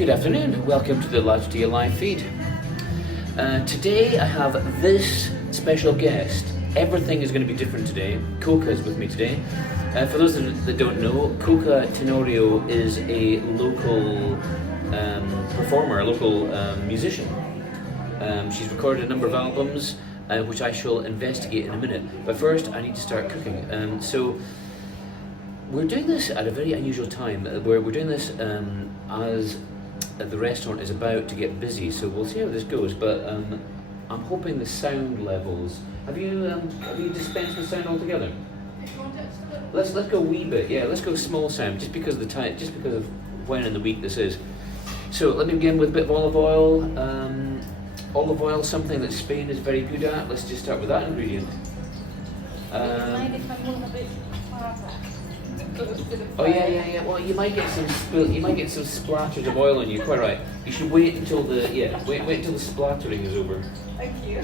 Good afternoon, welcome to the Logitech live feed. Today I have this special guest. Everything is going to be different today. Coca is with me today. For those that don't know, Coca Tenorio is a local performer, a local musician. She's recorded a number of albums, which I shall investigate in a minute. But first I need to start cooking. So we're doing this at a very unusual time, where we're doing this as the restaurant is about to get busy, so we'll see how this goes. But I'm hoping the sound levels. Have you dispensed with sound altogether? Let's go a wee bit. Yeah, let's go small sound, just because of the time, just because of when in the week this is. So let me begin with a bit of olive oil. Olive oil, something that Spain is very good at. Let's just start with that ingredient. Oh yeah. Well, you might get some splatters of oil on you. Quite right. You should wait until wait until the splattering is over. Thank you.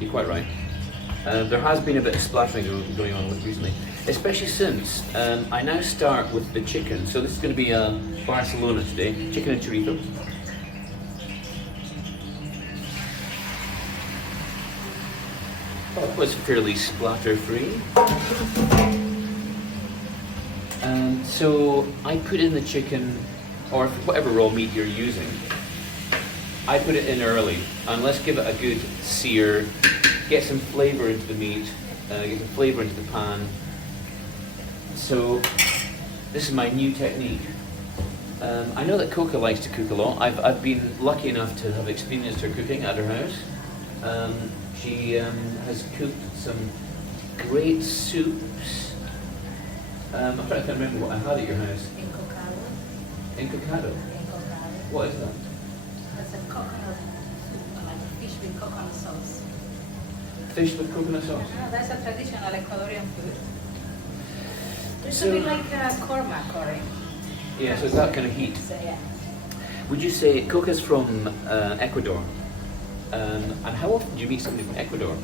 You're quite right. There has been a bit of splattering going on recently, especially since I now start with the chicken. So this is going to be Barcelona today, chicken and chorizo. That was fairly splatter-free. So I put in the chicken, or whatever raw meat you're using. I put it in early, and let's give it a good sear, get some flavour into the meat, get some flavour into the pan. So this is my new technique. I know that Coca likes to cook a lot. I've been lucky enough to have experienced her cooking at her house. She has cooked some great soups. I'm trying to remember what I had at your house. In Cocado? What is that? That's a coconut soup, like a fish with coconut sauce. Fish with coconut sauce? That's a traditional Ecuadorian food. It's So- a bit like korma curry. Yeah, so it's that kind of heat. So yeah. Would you say Coca's from Ecuador? And how often do you meet somebody from Ecuador?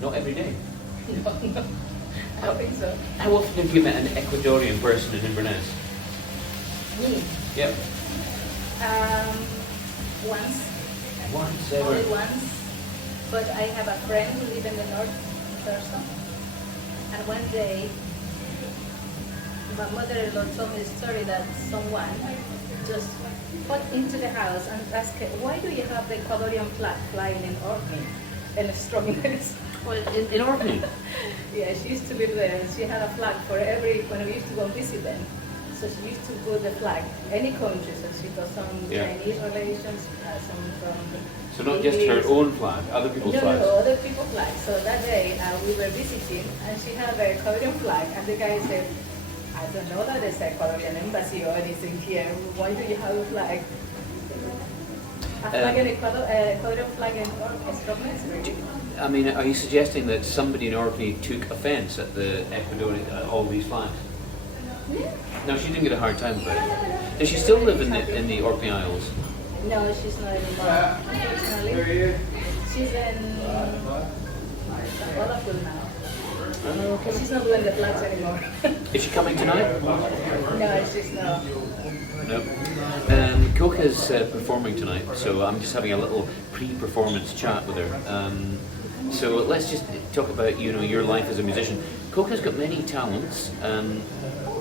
Not every day. No, I don't think so. How often have you met an Ecuadorian person in Inverness? Me? Yep. Once. Once Only ever. once. But I have a friend who lives in the north in Thurston. And one day, my mother-in-law told me the story that someone just got into the house and asked her, why do you have the Ecuadorian flag flying in Orkney? And Stromness. Well, in Orkney? Yeah, she used to live there. She had a flag for when we used to go visit them. So she used to put the flag, any country. So she got some Chinese relations, some from. So not just her own flag, other people's flags? No, other people's flags. So that day we were visiting and she had the Ecuadorian flag and the guy said, I don't know that there's an Ecuadorian embassy or anything here. Why do you have a flag? A flag in Ecuadorian flag in Stromness? I mean, are you suggesting that somebody in Orkney took offence at the Ecuadorian, all these flags? Yeah. No, she didn't get a hard time about it. Does she still live in the Orkney Isles? No, she's not anymore. Unfortunately, she's in Wallachford now. Oh, okay. She's not doing the flags anymore. Is she coming tonight? No, she's not. No. Coca's performing tonight, so I'm just having a little pre-performance chat with her. So let's just talk about your life as a musician. Coca's got many talents,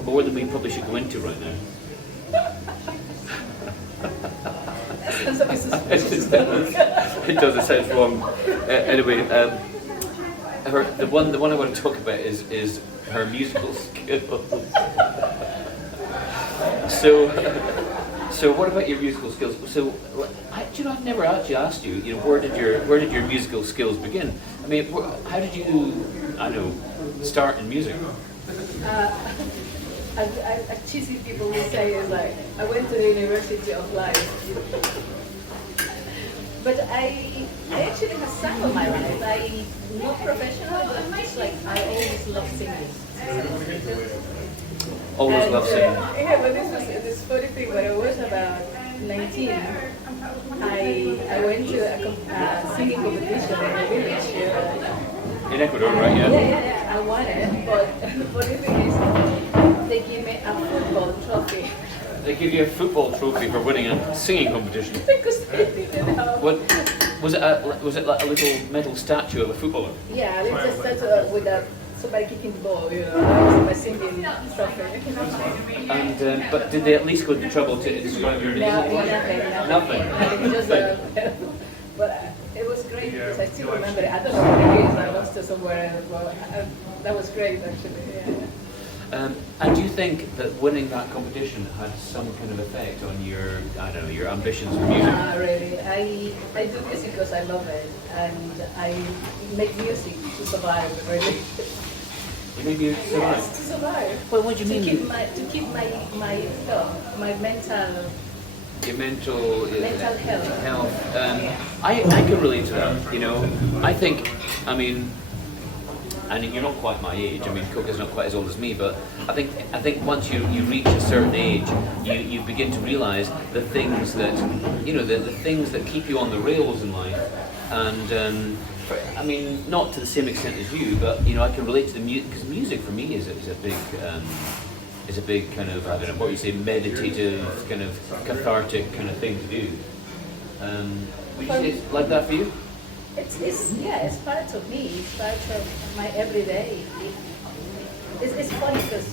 more than we probably should go into right now. That sounds a bit suspicious. It does. It sounds wrong. Anyway, the one I want to talk about is her musical skills. So what about your musical skills? So, I've never actually asked you. Where did your musical skills begin? I mean, how did you, start in music? Cheesy people will say is like, I went to the University of Life. But I actually have sung all my life. I'm not professional, but just like I always love singing. Always love singing. Yeah, but this funny thing. When I was about 19, I went to a singing competition in the village. In Ecuador, right? Yeah. Yeah. I won it, but the funny thing is, they gave me a football trophy. They give you a football trophy for winning a singing competition. Because they didn't have. What was it like a little metal statue of a footballer? Yeah, they just started with somebody kicking the ball, you know, my singing trophy. And but did they at least go to the trouble to describe your name? Nothing. Just, but it was great because I still remember it. I don't know what it is. I lost it somewhere. Well, that was great actually. Yeah. And do you think that winning that competition had some kind of effect on your, I don't know, your ambitions for music? Not really. I do music because I love it, and I make music to survive. Really. You make music to survive? Yes, to survive. Well, what do you mean? To keep my health, my mental. Your mental health. I can relate to that. You know, I think, I mean. And you're not quite my age. I mean, Coca's not quite as old as me, but I think once you reach a certain age, you begin to realise the things that the things that keep you on the rails in life. And I mean, not to the same extent as you, but I can relate to the music because music for me is a big kind of, I don't know what you say, meditative kind of cathartic kind of thing to do. Would you say it's like that for you? It's part of me. It's part of my everyday. It's funny because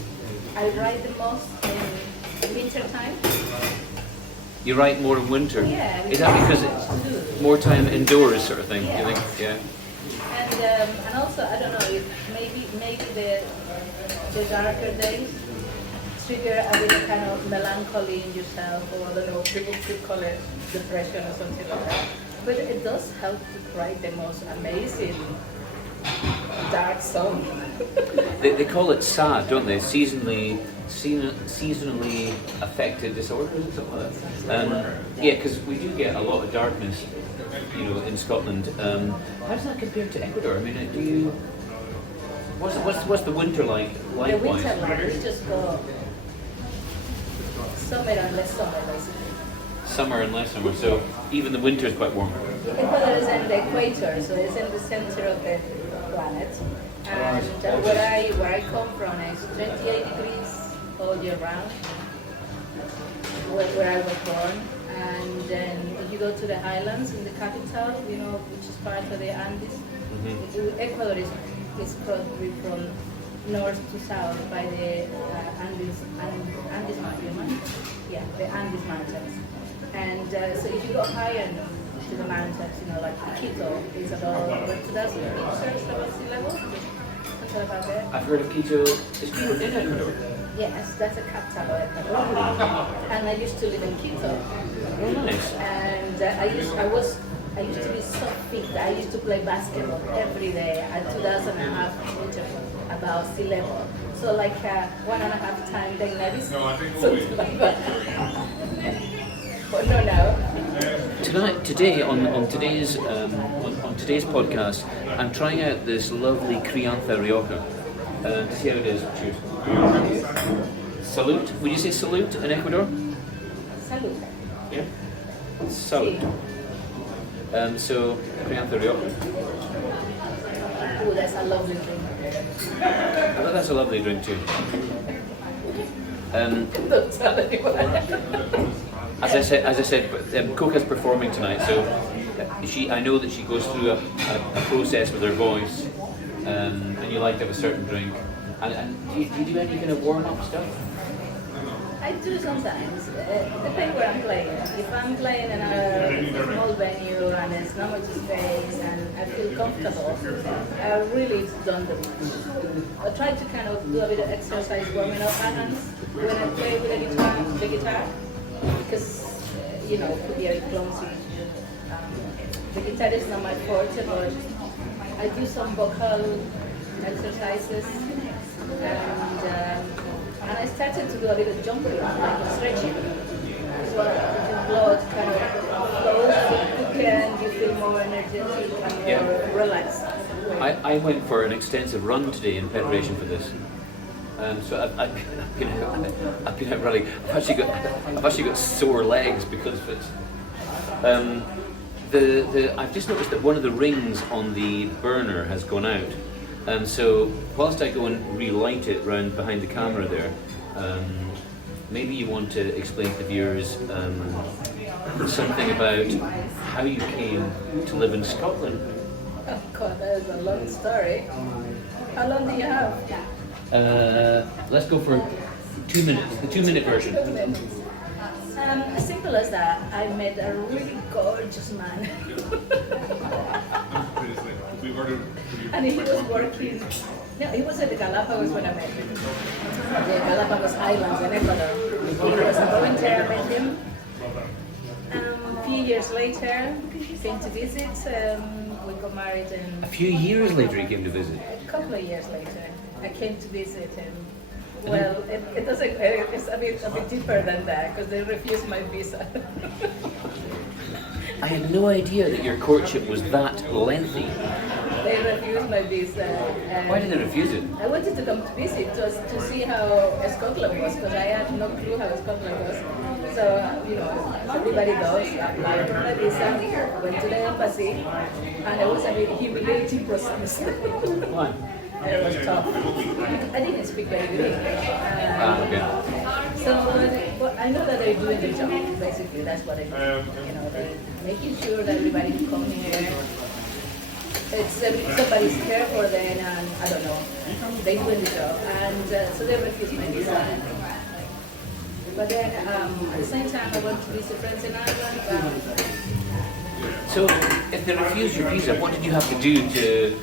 I write the most in winter time. You write more in winter? Yeah. Is that because it's more time indoors sort of thing? Yeah. You think? Yeah. And also I don't know if maybe the darker days trigger a bit of kind of melancholy in yourself, or I don't know, people could call it depression or something like that. But it does help to write the most amazing dark song. They call it SAD, don't they? Seasonally affected disorders or something like that. Yeah, because we do get a lot of darkness, in Scotland. How does that compare to Ecuador? I mean, do you? What's the winter like? Likewise? The winter like is just summer and less summer, basically. Summer and less summer, so even the winter is quite warm. Ecuador is in the equator, so it's in the center of the planet. And where I come from is 28 degrees all year round, where I was born. And then if you go to the highlands in the capital, which is part of the Andes, Ecuador is probably from north to south by the Andes Mountains. Yeah, the Andes Mountains. And so if you go higher to the mountains, like Quito is about 2,000 meters above sea level. Something about that. I've heard of Quito. Is Quito in Ecuador? Yes, that's a capital of Ecuador. And I used to live in Quito. Oh, nice. And I used to be so fit. I used to play basketball every day at 2,500 meters above sea level. So like 1.5 times the Nevis. Something like that. But no. Today on today's podcast, I'm trying out this lovely Crianza Rioja. To see how it is. Cheers. Salute. Would you say salute in Ecuador? Salud. Yeah. Salute. So Crianza Rioja. Oh, that's a lovely drink. I thought that's a lovely drink too. Don't tell anyone. As I said, Coca's performing tonight, so I know that she goes through a process with her voice, and you like to have a certain drink. And do you do any kind of warm-up stuff? I do sometimes. Depends where I'm playing. If I'm playing in a small venue and there's not much space and I feel comfortable, I really don't do much. I try to kind of do a bit of exercise warming up my hands when I play with the guitar, because it could be very clumsy. The guitar is not my forte, but I do some vocal exercises, and I started to do a little jumping, like stretching. So the blood kind of flows quicker and you feel more energetic and more relaxed. I went for an extensive run today in preparation for this. So I've been out running. I've actually got sore legs because of it. I've just noticed that one of the rings on the burner has gone out. So whilst I go and relight it round behind the camera there, maybe you want to explain to the viewers something about how you came to live in Scotland. Oh God, that is a long story. How long do you have? Let's go for 2 minutes, the 2-minute version. 2 minutes. As simple as that, I met a really gorgeous man. And he was working, no, he was at the Galapagos when I met him. The Galapagos Islands in Ecuador. He was a volunteer, I met him. A few years later, he came to visit. We got married in A few years later he came to visit. a couple of years later. I came to visit him. Well, it doesn't. It's a bit deeper than that because they refused my visa. I had no idea that your courtship was that lengthy. They refused my visa. Why did they refuse it? I wanted to come to visit just to see how Scotland was because I had no clue how Scotland was. So, everybody goes, applied for the visa, went to the embassy, and it was a very humiliating process. Why? It was tough. I didn't speak very good English. Okay. So I know that they're doing the job. Basically, that's what they do. They're making sure that everybody can come here. It's somebody's care for them, and I don't know. They're doing the job, and so they refused my visa. But then at the same time, I went to visit friends in Ireland. So, if they refused your visa, what did you have to do to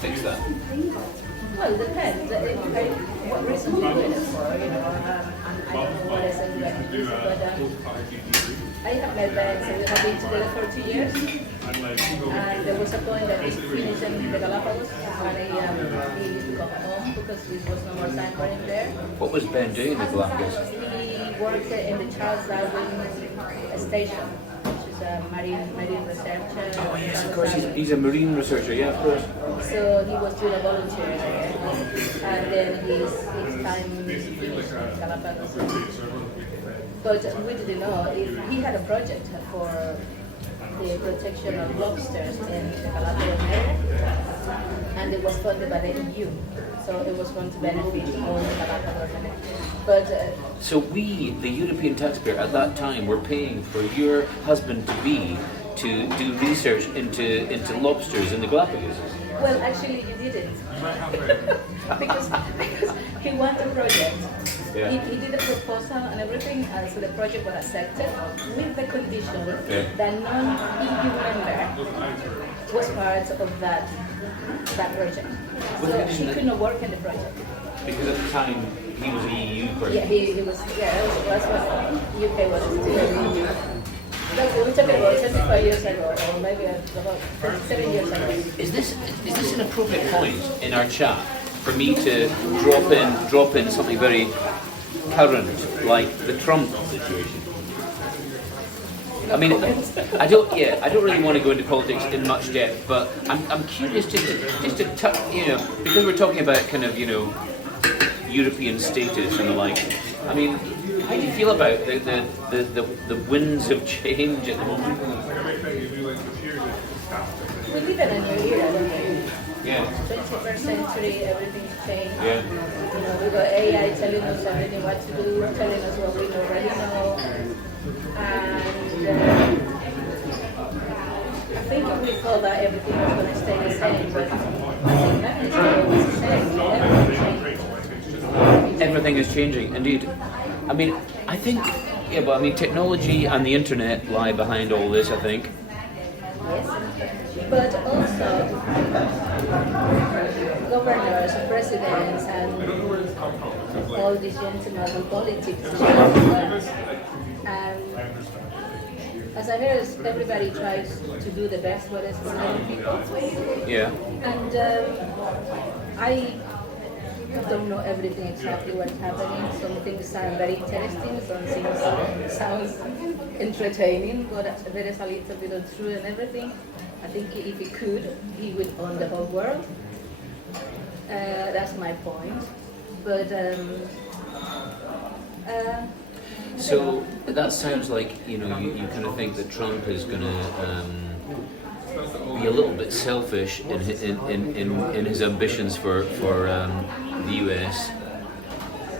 fix that? Well, it depends. What reason you doing it for? And I don't know what I said about visa, but I have met Ben, so we have been together for 2 years. And there was a point that he finished in the Galapagos, and he used to come home because there was no more time for him there. What was Ben doing in the Galapagos? He worked in the Charles Darwin Station, which is a marine research. Oh yes, of course. He's a marine researcher. Yeah, of course. So he was doing a volunteer there, and then his time finished in Galapagos. But we didn't know if he had a project for the protection of lobsters in the Galapagos area, and it was funded by the EU, so it was going to benefit all the Galapagos. But so we, the European taxpayer at that time, were paying for your husband-to-be to do research into lobsters in the Galapagos. well, actually, you didn't, because he wanted a project. Yeah. He did a proposal and everything, so the project was accepted with the condition that non-EU member was part of that project. With the So condition he that- could not work in the project. Because at the time he was an EU person. Yeah, he was. Yeah, that's what UK was still EU. We're talking about 25 years ago, or maybe about 7 years ago. Is this an appropriate point in our chat for me to drop in something very current, like the Trump situation? I mean, I don't really want to go into politics in much depth, but I'm curious just to touch, because we're talking about kind of, European status and the like. I mean, how do you feel about the winds of change at the moment? We live in a new era, don't we? Yeah. 21st century, everything's changed. Yeah. We got AI telling us everything what to do, telling us what we already know. And I think we thought that everything was going to stay the same, but I think nothing's always the same. Everything changes. Everything is changing, indeed. I mean, I think, technology and the internet lie behind all this, I think. Yes. But also, governors, presidents, and all these gentlemen in politics change. And as I heard, everybody tries to do the best for the people. Yeah. And I don't know everything exactly what's happening. Some things sound very interesting, some things sound entertaining, but there is a little bit of truth in everything. I think if he could, he would own the whole world. That's my point. But so that sounds like you kind of think that Trump is going to be a little bit selfish in his ambitions for the US.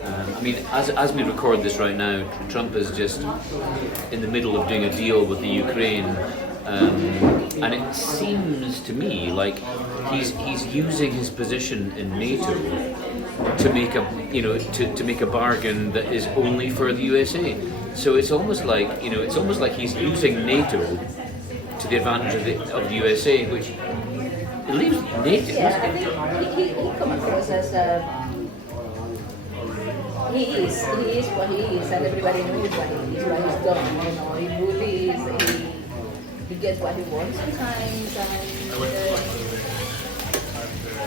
I mean, as we record this right now, Trump is just in the middle of doing a deal with the Ukraine, and it seems to me like he's using his position in NATO to make a to make a bargain that is only for the USA. So it's almost like he's using NATO to the advantage of the USA, which it leaves NATO. Yeah, I think he comes across as he is what he is, and everybody knows what he is, what he's done. You know, he bullies, he gets what he wants sometimes, and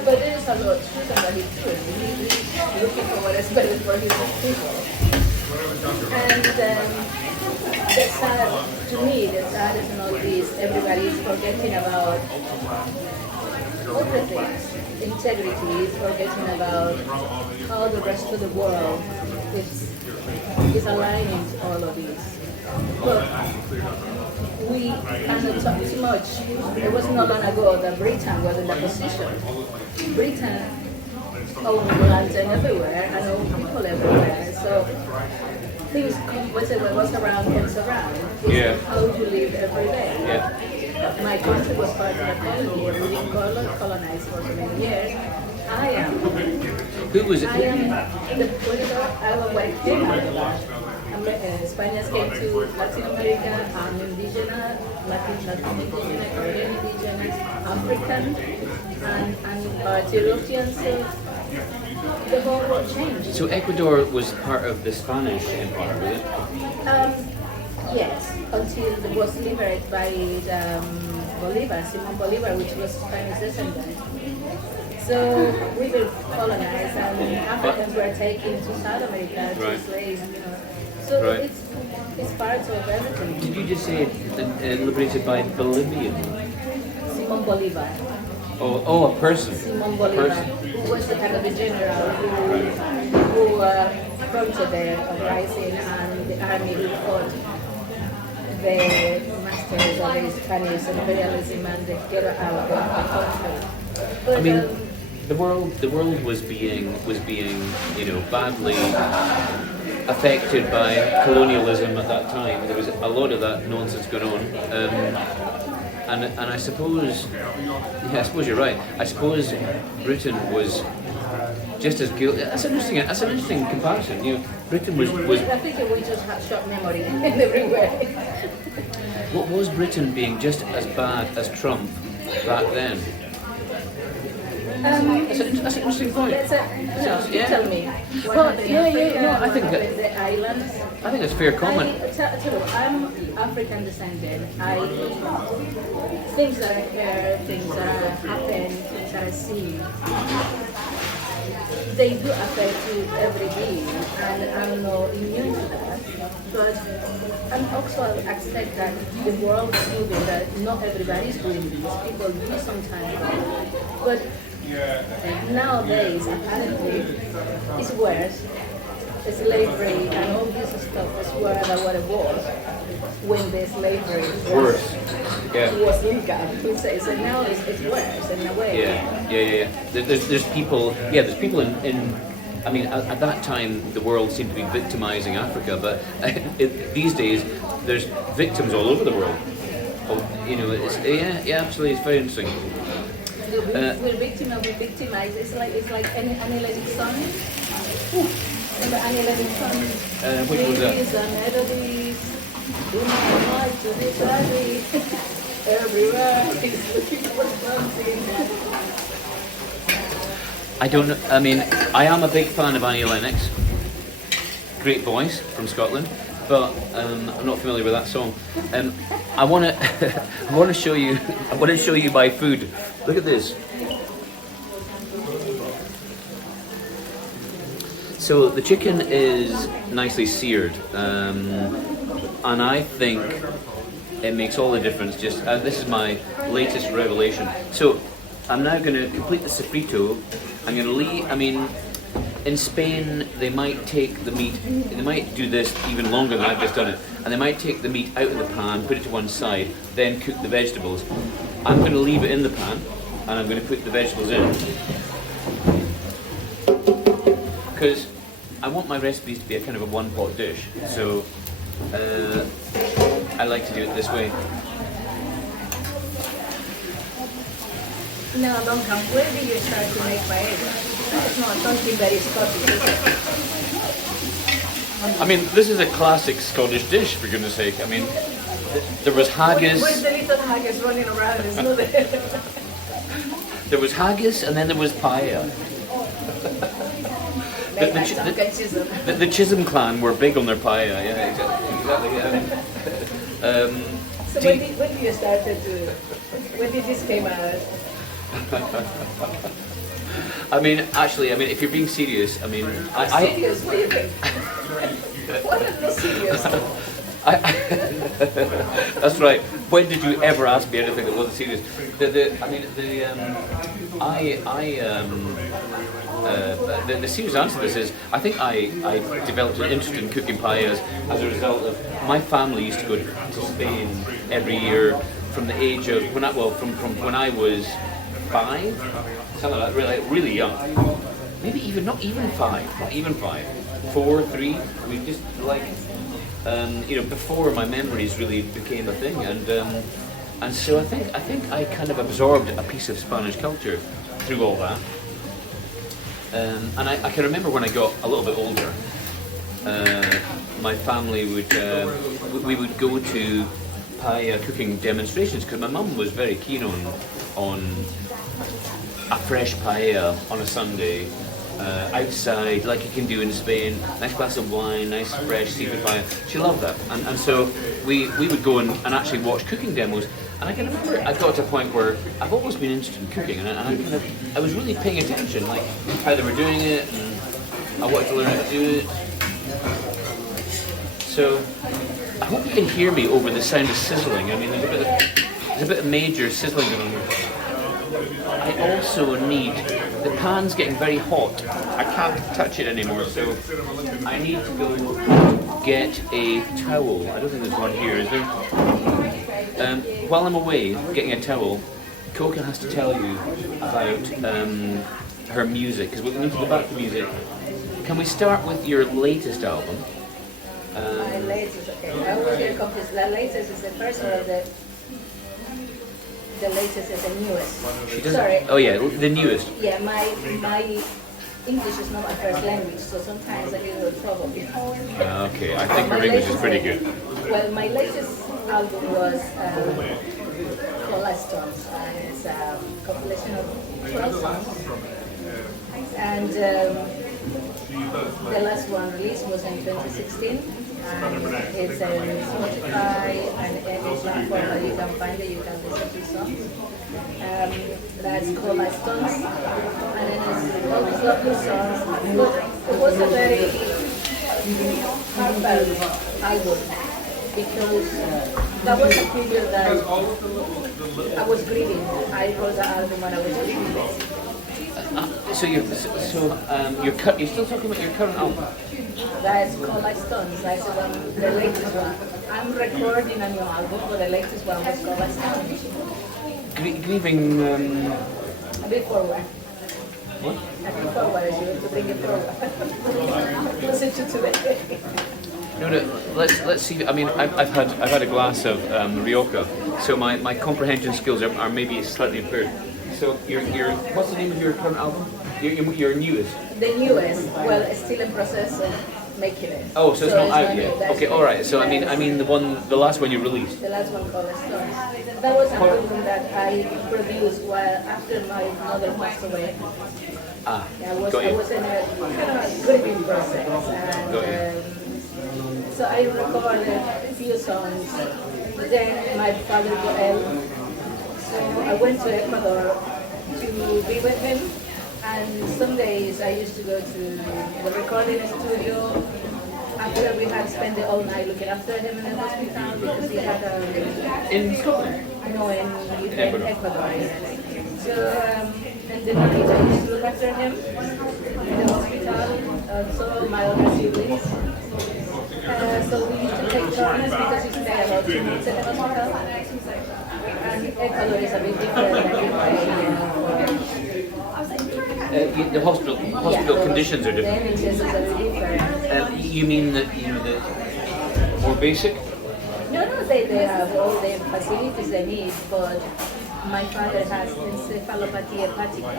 but there is a lot of truth in what he's doing. He's looking for what is better for his people. And the sad, to me, the saddest in all this, everybody is forgetting about other things. Integrity is forgetting about how the rest of the world is aligning to all of this. But we cannot talk too much. It was not long ago that Britain was in that position. Britain owned land everywhere and owned people everywhere. So things what's around comes around. It's how you live every day. Yeah. My country was part of a colony. We didn't colonize for so many years. I am. Who was it? I am the what came out of that. Spaniards came to Latin America. I'm indigenous, Latin indigenous, Korean indigenous, African, and European. So the whole world changed. So Ecuador was part of the Spanish Empire, was it? Yes, until it was liberated by Bolivar, Simon Bolivar, which was Spanish descendant. So we were colonized, and Africans were taken to South America as slaves. You know. So it's part of everything. Did you just say liberated by Bolivian? Simon Bolivar. Oh, a person. Simon Bolivar, who was the kind of a general who fronted the uprising, and the army who fought the masters of the Spanish imperialism and the get out of the country. But, I mean, the world was being badly affected by colonialism at that time. There was a lot of that nonsense going on, and I suppose, I suppose you're right. I suppose Britain was just as guilty. That's an interesting comparison. You know, Britain was. I think we just have short memory in every way. What was Britain being just as bad as Trump back then? That's an interesting point. Tell me. Well, no, I think that the islands. I think it's fair comment. I'm African descendant. Things that I hear, things that happen, things that I see, they do affect you every day, and I'm not immune to that. But I'm also accept that the world is moving, that not everybody's doing this. People do sometimes, but nowadays, apparently, it's worse. Slavery and all this stuff is worse than what it was when the slavery was legal. So now it's worse in a way. Yeah. There's people. Yeah, there's people in. I mean, at that time, the world seemed to be victimizing Africa, but these days, there's victims all over the world. You know, absolutely, it's very interesting. We're victimized. It's like an Atlantic sun. Remember Atlantic sun? Which was that? Melodies. Do not like to be sorry. Everywhere is looking for something. I don't know. I mean, I am a big fan of Annie Lennox. Great voice from Scotland, but I'm not familiar with that song. I want to show you. I want to show you my food. Look at this. So the chicken is nicely seared, and I think it makes all the difference. Just this is my latest revelation. So I'm now going to complete the sofrito. I'm going to leave. I mean, in Spain they might take the meat. They might do this even longer than I've just done it, and they might take the meat out of the pan, put it to one side, then cook the vegetables. I'm going to leave it in the pan, and I'm going to put the vegetables in because I want my recipes to be a kind of a one-pot dish, so I like to do it this way. Now, Duncan, where did you start to make paella? It's not something that is Scottish. I mean, this is a classic Scottish dish, for goodness sake. I mean, there was haggis. Where's the little haggis running around? It's not there. There was haggis, and then there was paella. The Chisholm clan were big on their paella. Yeah, exactly. So when did you start to? When did this came out? I mean, actually, if you're being serious, Serious? What do you think? What is not serious? That's right. When did you ever ask me anything that wasn't serious? The serious answer to this is, I think I developed an interest in cooking paellas as a result of my family used to go to Spain every year from the age of from when I was 5, something like that, really young. Maybe not even 5, 4, 3. We just before my memories really became a thing, and so I think I kind of absorbed a piece of Spanish culture through all that. And I can remember when I got a little bit older, my family we would go to paella cooking demonstrations because my mum was very keen on a fresh paella on a Sunday. Outside, like you can do in Spain, nice glass of wine, nice fresh seafood paella. She loved that, and so we would go and actually watch cooking demos. And I can remember I got to a point where I've always been interested in cooking, and I was really paying attention, like how they were doing it, and I wanted to learn how to do it. So I hope you can hear me over the sound of sizzling. I mean, there's a bit of major sizzling going on here. I also need, the pan's getting very hot. I can't touch it anymore, so I need to go get a towel. I don't think there's one here, is there? While I'm away getting a towel, Coca has to tell you about her music, because we need to go back to music. Can we start with your latest album? My latest, okay. I was very confused. The latest is the first or the latest is the newest? Sorry. Oh yeah, the newest. Yeah, my English is not my first language, so sometimes I get in trouble. Okay, I think your English is pretty good. Well, my latest album was Coca Stones, and it's a compilation of 12 songs. And the last one released was in 2016, and it's on Spotify and any platform that you can find it, you can listen to songs. That's Coca Stones, and then it's all these lovely songs. It was a very heartfelt album, because that was a period that I was grieving. I wrote the album when I was grieving. You're still talking about your current album? That's Coca Stones. That's the latest one. I'm recording a new album, but the latest one was Coca Stones. Grieving. A bit forward. What? A bit forward, as you to bring it forward. Listen to today. No, let's see. I mean, I've had a glass of Rioja, so my comprehension skills are maybe slightly impaired. So what's the name of your current album? Your newest? The newest. Well, it's still in process of making it. Oh, so it's not out yet. Okay, all right. So I mean the last one you released. The last one called Stones. That was an album that I produced while after my mother passed away. Ah, I was in a kind of grieving process, and so I recorded a few songs. But then my father got ill, so I went to Ecuador to be with him. And some days I used to go to the recording studio after we had spent the whole night looking after him in the hospital, because he had in Scotland? No, in Ecuador. So in the night I used to look after him in the hospital, also my other siblings. So we used to take turns because he stayed about 2 months in the hospital. And Ecuador is a bit different than The hospital conditions are The different. NHS is very different. You mean that the more basic? No, they have all the facilities they need, but my father has encephalopathy hepatica,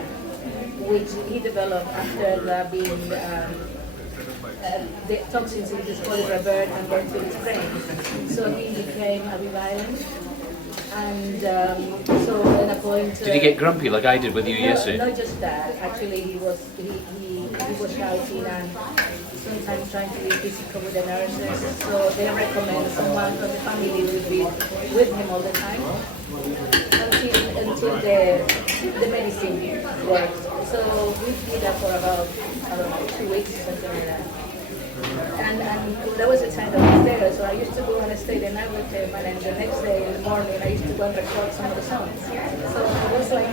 which he developed after there being the toxins in his body revert and went to his brain. So he became a bit violent. And so at a point... Did he get grumpy like I did with you yesterday? Not just that. Actually, he was shouting and sometimes trying to be physical with the nurses. So they recommend someone from the family will be with him all the time until the medicine works. So we did that for about, I don't know, 2 weeks, something like that. And there was a time that I was there, so I used to go and stay the night with him, and then the next day in the morning I used to go and record some of the songs. So it was like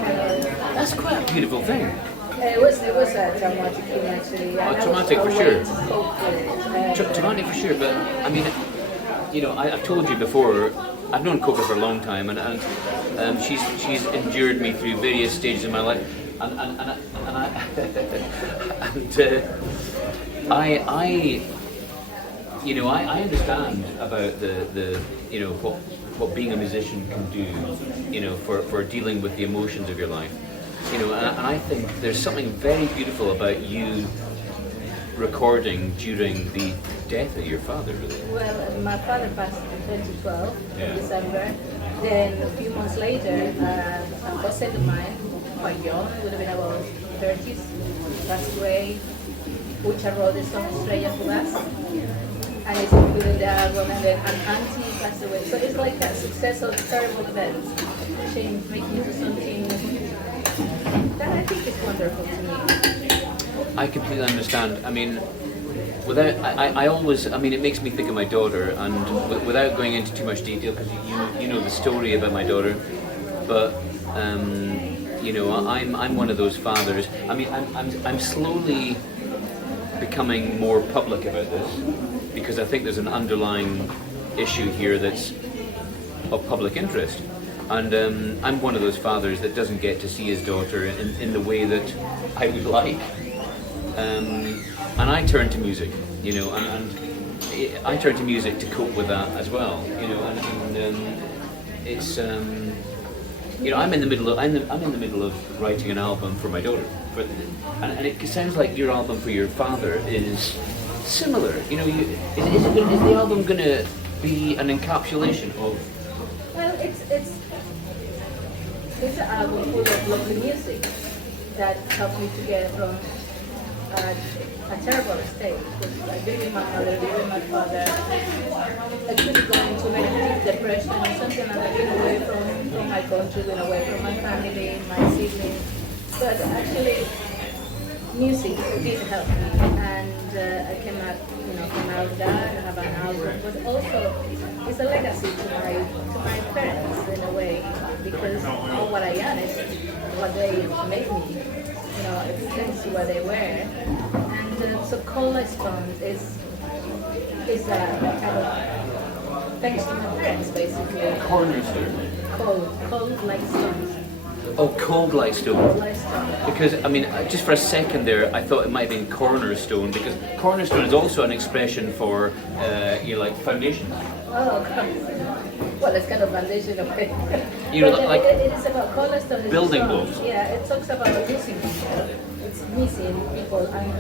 That's quite a beautiful thing. it was a traumatic thing actually. Oh, traumatic for sure. Traumatic for sure, but I mean, I've told you before, I've known Coca for a long time, and she's endured me through various stages of my life, I understand about the what being a musician can do, for dealing with the emotions of your life, and I think there's something very beautiful about you recording during the death of your father, really. Well, my father passed in 2012, in December. Then a few months later, a cousin of mine, quite young, would have been about 30s, passed away, which I wrote the song Estrella Fugaz, and it's included in the album, and then an auntie passed away. So it's like a success of terrible events, change, making into something that I think is wonderful to me. I completely understand. I mean, it makes me think of my daughter, and without going into too much detail, because you know the story about my daughter, but I'm one of those fathers. I mean, I'm slowly becoming more public about this, because I think there's an underlying issue here that's of public interest. And I'm one of those fathers that doesn't get to see his daughter in the way that I would like. And I turn to music, and I turn to music to cope with that as well, and it's I'm in the middle of writing an album for my daughter, and it sounds like your album for your father is similar. Is the album going to be an encapsulation of? Well, it's an album full of lovely music that helped me to get from a terrible state. Because I lived with my mother, lived with my father. I couldn't go into negative depression or something, and I've been away from my country, been away from my family, my siblings. But actually, music did help me, and I cannot, come out of that and have an album. But also, it's a legacy to my parents in a way, because of what I am is what they made me. Thanks to what they were. And so Cold Like Stones is a kind of thanks to my parents, basically. Cornerstone. Cold Like Stones. Oh, Cold Like Stone. Cold Like Stones. Because, just for a second there, I thought it might have been cornerstone, because cornerstone is also an expression for, foundation. Oh, God. Well, it's kind of foundation of it. It's about cornerstone. Building blocks. Yeah, it talks about losing people. It's missing people and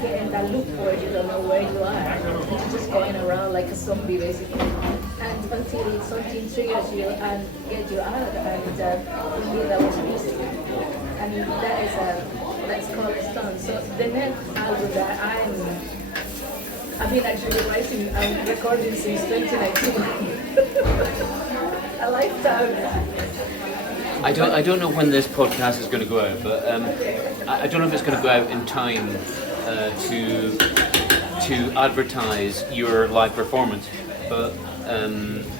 getting that loop where you don't know where you are. And you're just going around like a zombie, basically. And until something triggers you and gets you out, and for me that was music. And that's cornerstone. So the next album that I've been actually writing and recording since 2019. A lifetime. I don't know when this podcast is going to go out, but I don't know if it's going to go out in time to advertise your live performance. But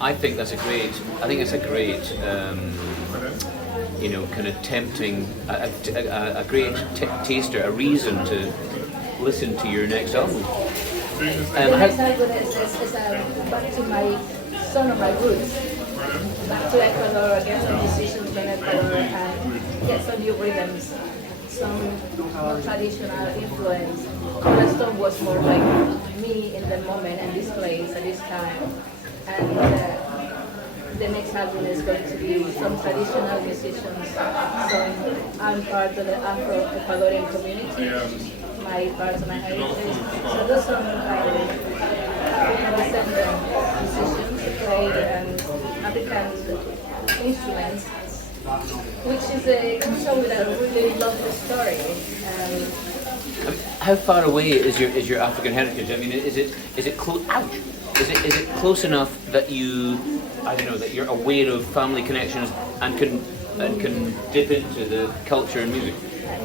I think it's a great kind of tempting, a great taster, a reason to listen to your next album. The next album is back to my son of my roots, back to Ecuador, get some musicians from Ecuador and get some new rhythms. So some more traditional influence. The restaurant was more like me in the moment and this place at this time. And the next album is going to be some traditional musicians. So I'm part of the Afro-Ecuadorian community. My part of my heritage. So those are African descendant musicians who play African instruments, which is a culture with a really lovely story. How far away is your African heritage? I mean, is it close? Ouch! Is it close enough that that you're aware of family connections and can dip into the culture and music?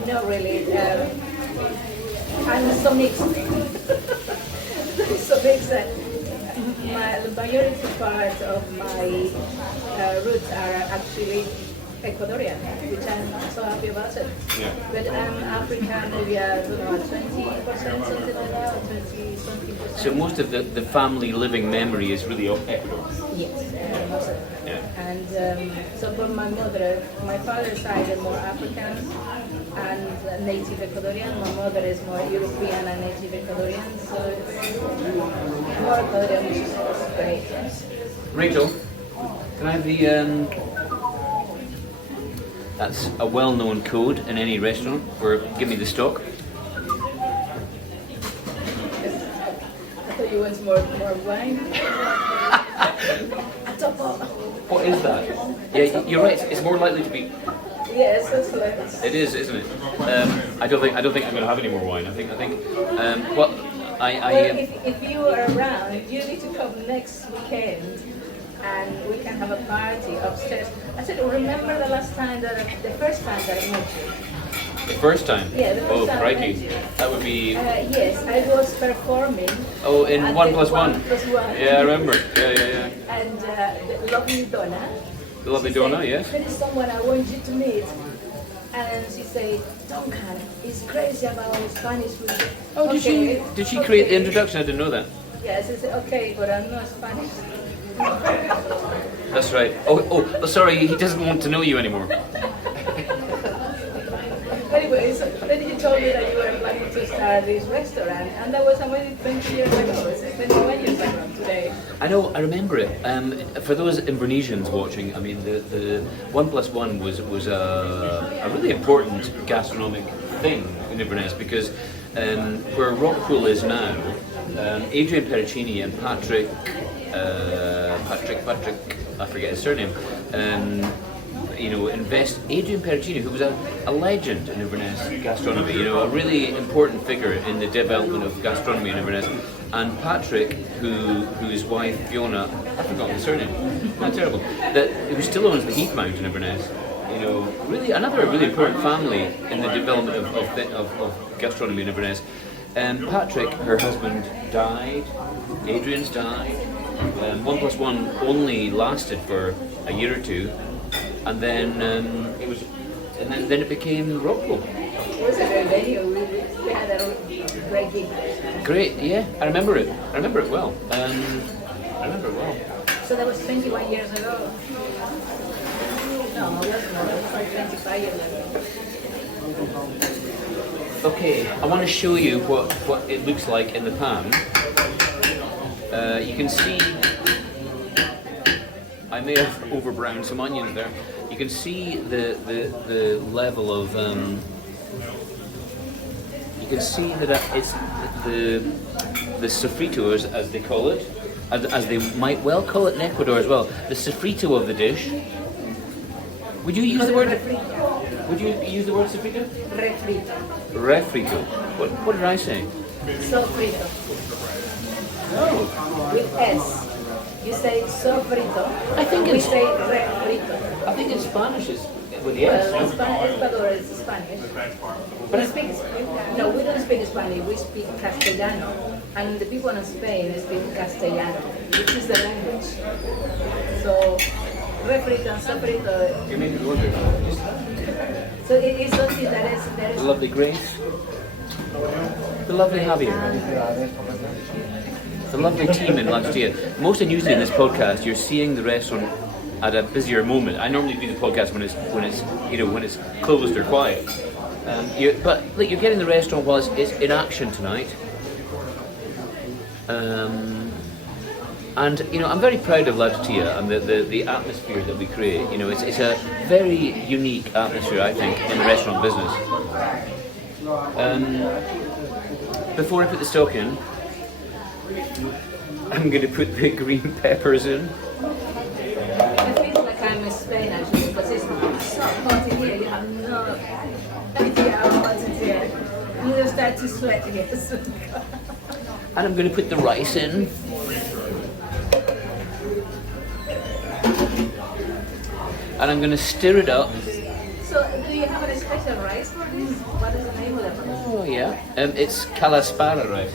Not really. I'm so mixed. So mixed that the majority part of my roots are actually Ecuadorian, which I'm so happy about it. Yeah. But I'm African, maybe I don't know, 20%, something like that, or 20-something percent. So most of the family living memory is really of Ecuador. Yes, most of it. Yeah. And so from my father's side is more African and native Ecuadorian. My mother is more European and native Ecuadorian. So it's more Ecuadorian, which is great. Rachel, can I have the that's a well-known code in any restaurant for give me the stock. I thought you wanted more wine. What is that? Yeah, you're right. It's more likely to be. Yes, that's right. It is, isn't it? I don't think I'm going to have any more wine. I think. Well, if you are around, you need to come next weekend, and we can have a party upstairs. I said, remember the first time that I met you? The first time? Yeah, the first time I met crikey. you. That would be. Yes, I was performing. Oh, in 1+1. 1+1. Yeah, I remember. Yeah. And the lovely Donna. The lovely she Donna, said, yes. there is someone I want you to meet. And she said, Duncan is crazy about Spanish food. Oh, did she create the introduction? I didn't know that. Yes, I said, okay, but I'm not Spanish. That's right. Oh, sorry, he doesn't want to know you anymore. Anyway, so then you told me that you were planning to start this restaurant, and that was already 20 years ago. It's 21 years ago today. I know, I remember it. For those Invernessians watching, I mean, the 1+1 was a really important gastronomic thing in Inverness because where Rockpool is now, Adrian Pericini and Patrick, I forget his surname, Adrian Pericini, who was a legend in Inverness gastronomy, a really important figure in the development of gastronomy in Inverness. And Patrick, whose wife Fiona, I've forgotten his surname, not terrible, who still owns the Heath Mount in Inverness. Really another really important family in the development of gastronomy in Inverness. And Patrick, her husband, died. Adrian's died. 1+1 only lasted for a year or two, and then then it became Rockpool. It was a great venue. We had a great gig. Great, yeah, I remember it well. So that was 21 years ago. No, it wasn't more. It was like 25 years ago. Okay, I want to show you what it looks like in the pan. You can see, I may have overbrowned some onions there. You can see the level of, you can see that it's the sofrito, as they call it, as they might well call it in Ecuador as well, the sofrito of the dish. Would you use the word sofrito? Refrito. Refrito. What did I say? Sofrito. Oh. With S. You say sofrito. I think we it's. say refrito. I think in Spanish is with the S. Well, No? Ecuador is Spanish. But We don't speak Spanish, we speak Castellano. And the people in Spain speak Castellano, which is the language. So, refrito and sofrito. You made me wonder. So it is something that is The lovely Grace. The lovely Javier. The lovely team in Lancia. Most unusually in this podcast, you're seeing the restaurant at a busier moment. I normally do the podcast when it's closed or quiet. But like, you're getting the restaurant while it's in action tonight. And you know, I'm very proud of La Tortilla and the atmosphere that we create. You know, it's a very unique atmosphere, I think, in the restaurant business. Before I put the stock in, I'm going to put the green peppers in. I feel like I'm in Spain actually, because it's so hot in here. You have no idea how hot it is here. You just start to sweat again. And I'm going to put the rice in. And I'm going to stir it up. So, do you have a special rice for this? What is the name of it? Oh yeah, it's calaspara rice.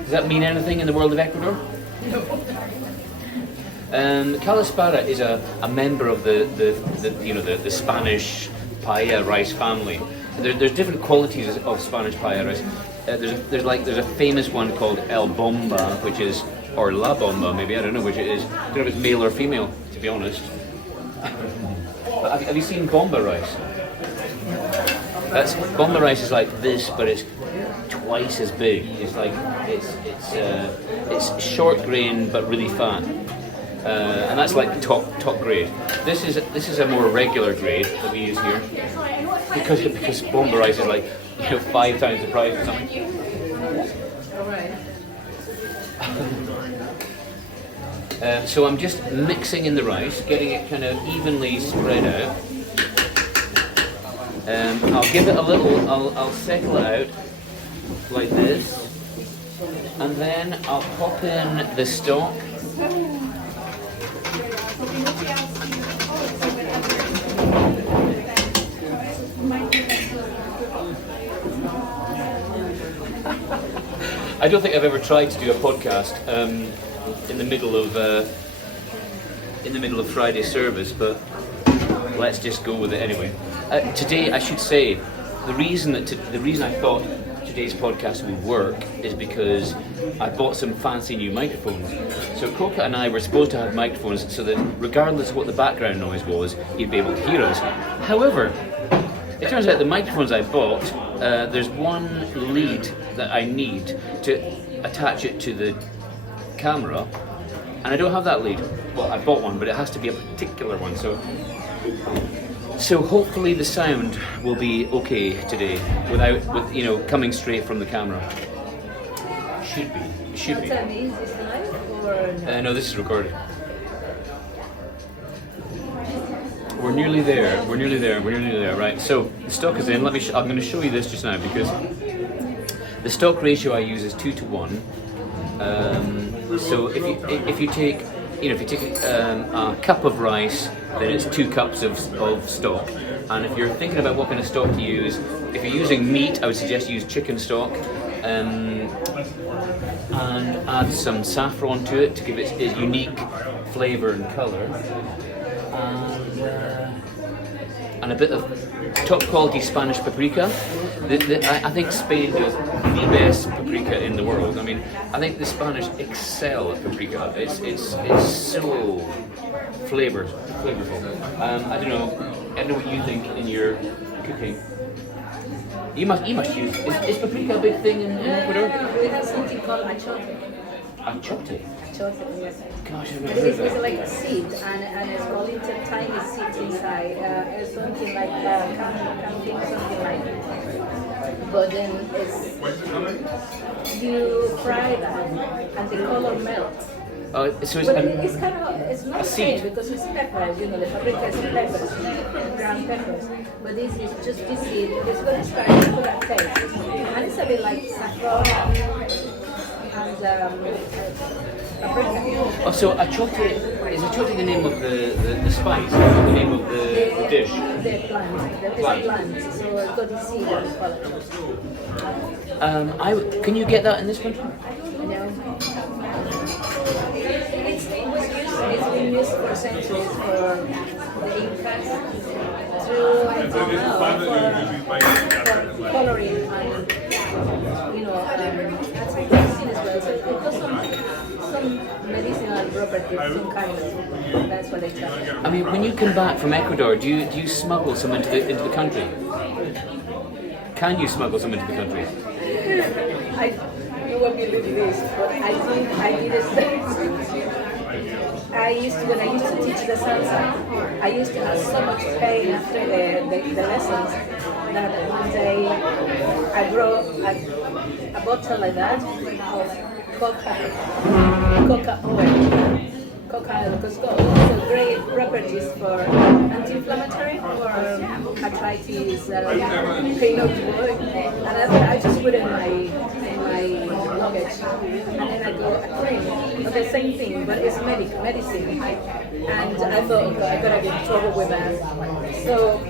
Does that mean anything in the world of Ecuador? Calaspara is a member of the Spanish paella rice family. There's different qualities of Spanish paella rice. There's a famous one called El Bomba, which is, or La Bomba maybe, I don't know which it is. I don't know if it's male or female, to be honest. But have you seen bomba rice? Bomba rice is like this, but it's twice as big. It's like it's short grain but really fat, and that's like top grade. This is a more regular grade that we use here because bomba rice is like 5 times the price or something. So I'm just mixing in the rice, getting it kind of evenly spread out. I'll give it a little, I'll settle it out like this, and then I'll pop in the stock. I don't think I've ever tried to do a podcast in the middle of Friday service, but let's just go with it anyway. Today, I should say, the reason I thought today's podcast would work is because I bought some fancy new microphones. So Coca and I were supposed to have microphones so that regardless of what the background noise was, you'd be able to hear us. However, it turns out the microphones I bought, there's one lead that I need to attach it to the camera, and I don't have that lead. Well, I bought one, but it has to be a particular one. So hopefully the sound will be okay today, with coming straight from the camera. Should be. What time is this live or no? No, this is recorded. We're nearly there. Right. So the stock is in. I'm going to show you this just now because the stock ratio I use is 2 to 1. So if you take a cup of rice, then it's 2 cups of stock. And if you're thinking about what kind of stock to use, if you're using meat, I would suggest you use chicken stock, and add some saffron to it to give it its unique flavour and colour, and a bit of top quality Spanish paprika. I think Spain does the best paprika in the world. I mean, I think the Spanish excel at paprika. It's so flavorful. I don't know what you think in your cooking. You must use. Is paprika a big thing in Ecuador? We have something called achote. Achote? Achote, yes. Gosh, I've And never heard of it's that. like a seed, and it's all little tiny seeds inside. It's something like something like. But then you fry that, and the color melts. So it's But it's kind of, it's not a the same seed. because it's peppers, the paprika is peppers, ground peppers. But this is just this seed, it's going to start to that taste. And it's a bit like saffron and paprika. Oh, so achote, is achote the name of the spice, the name of the dish? The plant, it's a plant, so it's got the seed and it's called. Can you get that in this country? No. It's been used for centuries for the Incas through until now for coloring and that's medicine as well. So it got some medicinal property of some kind of. That's what they tell me. I mean, when you come back from Ecuador, do you smuggle some into the country? Can you smuggle some into the country? You won't believe this, but I think I did a when I used to teach the salsa, I used to have so much pain after the lessons that one day I brought a bottle like that of coca oil. Coca oil, because it's got great properties for anti-inflammatory, for arthritis, pain of the joint. And I just put it in my luggage, and then I go a cream, the same thing, but it's medicine. And I thought, okay, I gotta get in trouble with that. So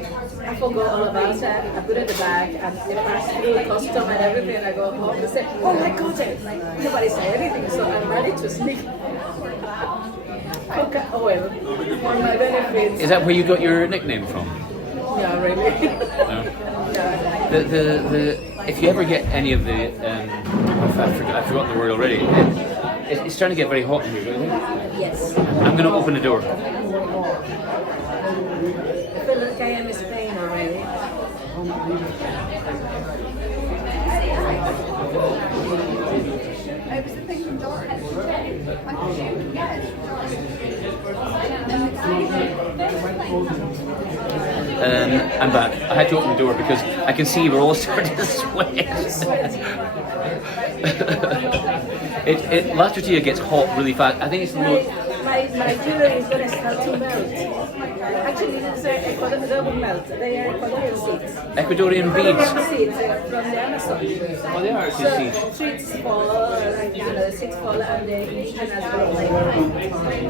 I forgot all about it. I put it in the bag, and it passed through custom and everything. And I go home and say, oh my God, nobody said anything, so I managed to sneak coca oil for my benefits. Is that where you got your nickname from? Yeah, really. No. Yeah. The if you ever get any of the I forgot the word already. It's starting to get very hot in here, isn't it? Yes. I'm going to open the door. I feel like I am in Spain already. It was the thing from George. I'm back. I had to open the door because I can see we're all starting to sweat. La tortilla gets hot really fast. I think it's My jewelry is going to start to melt. Actually, they will melt. They are Ecuadorian seeds. Ecuadorian beads. Ecuadorian seeds from the Amazon. Oh, they are actually seeds. Seeds fall, seeds fall, and they eat as well. Like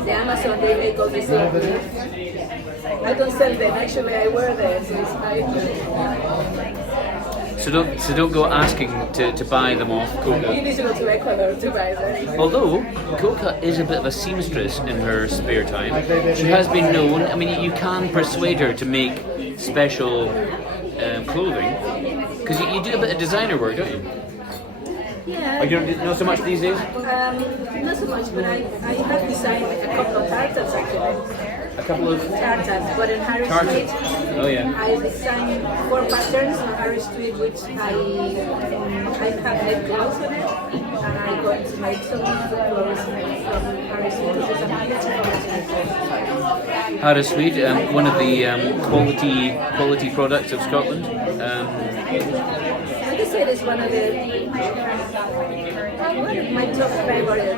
the Amazon, they make all these seeds. I don't sell them. Actually, I wear them, so it's my. So don't go asking to buy them off Coca. You need to go to Ecuador to buy them. Although Coca is a bit of a seamstress in her spare time, she has been known. I mean, you can persuade her to make special clothing because you do a bit of designer work, don't you? Yeah. Or you don't know so much these days? Not so much, but I have designed a couple of tartans actually. A couple of Tartans, but in Harris tartans. Street. Oh yeah. I designed 4 patterns on Harris Street, which I have made clothes with it, and I got to make some of the clothes made from Harris Street because it's a beautiful. Harris Street, one of the quality products of Scotland. I can say it's one of my top favorite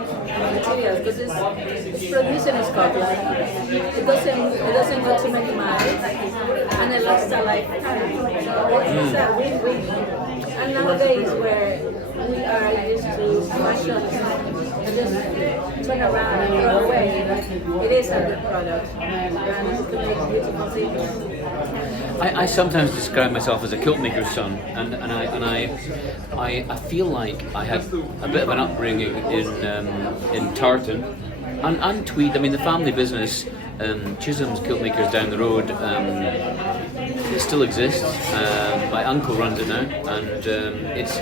materials because it's produced in Scotland. It doesn't go too many miles, and it lasts a lifetime. It's a win-win. And nowadays, where we are used to fashion and just turn around and throw away, it is a good product, and you can make beautiful things. I sometimes describe myself as a quilt maker's son, and I feel like I had a bit of an upbringing in tartan and tweed. I mean, the family business, Chisholm's Quilt Makers down the road, it still exists. My uncle runs it now, and it's.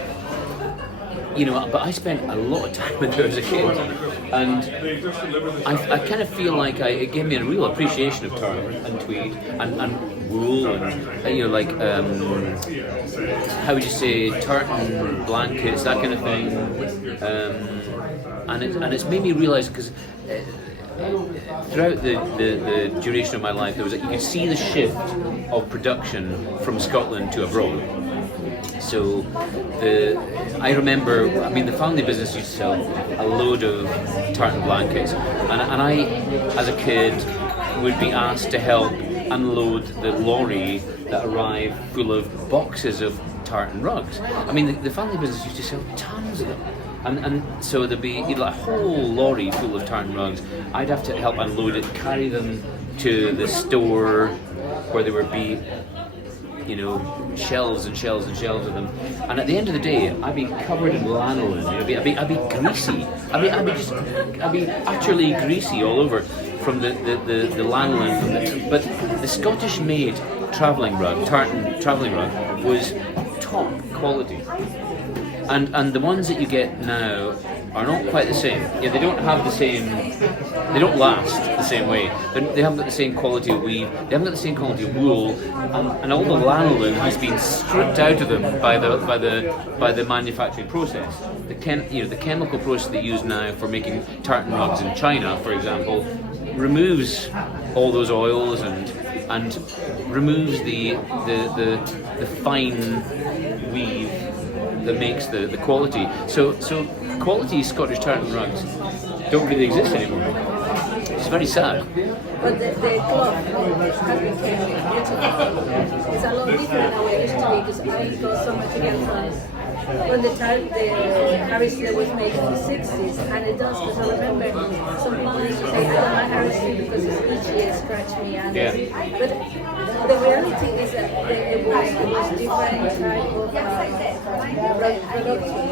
But I spent a lot of time with her as a kid, and I kind of feel like it gave me a real appreciation of tartan and tweed and wool and how would you say, tartan blankets, that kind of thing, and it's made me realise because. Throughout the duration of my life, you could see the shift of production from Scotland to abroad. So I remember, the family business used to sell a load of tartan blankets, and I, as a kid, would be asked to help unload the lorry that arrived full of boxes of tartan rugs. The family business used to sell tons of them. And so there'd be a whole lorry full of tartan rugs. I'd have to help unload it, carry them to the store where there would be, shelves and shelves and shelves of them. And at the end of the day, I'd be covered in lanolin. I'd be greasy. I'd be utterly greasy all over from the lanolin. But the Scottish-made tartan travelling rug was top quality. And the ones that you get now, are not quite the same. Yeah, they don't have the same. They don't last the same way. They haven't got the same quality of weave. They haven't got the same quality of wool, and all the lanolin has been stripped out of them by the manufacturing process. The chemical process they use now for making tartan rugs in China, for example, removes all those oils and removes the fine weave that makes the quality. So quality Scottish tartan rugs don't really exist anymore. It's very sad. But the cloth has become beautiful. It's a lot different than what it used to be because I got so material when the Harris was made in the 60s, and it does, because I remember some people used to say, I don't like Harris because it's itchy and scratchy, and but the reality is that it was different type of production,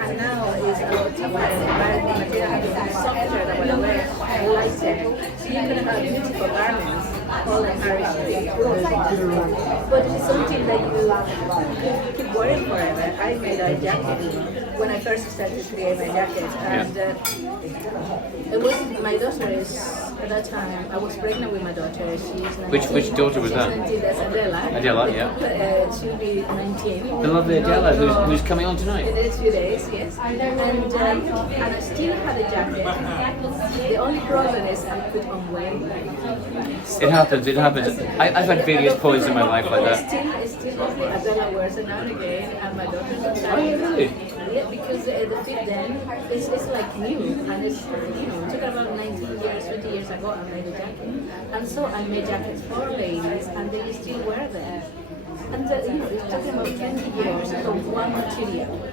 and now it's a lot different. The material has become softer than what I wear, and lighter. So you can have beautiful garments all in Harris Street, but it's something that you keep wearing forever. I made a jacket when I first started to create my jacket, and it was my daughter is at that time. I was pregnant with my daughter. She's 19. Which daughter was that? 19, that's Adela. Adela, yeah. She'll be 19. The lovely Adela, who's coming on tonight. In the next few days, yes. And I still had a jacket. The only problem is I put on weight. It happens. I've had various points in my life like that. It's still lovely. Adela wears it now and again, and my daughter's on time. Oh, really? Yeah, because the fit then it's like new, and it's talking about 19 years, 20 years ago I made a jacket, and so I made jackets for ladies, and they still wear them. And it's talking about 20 years of one material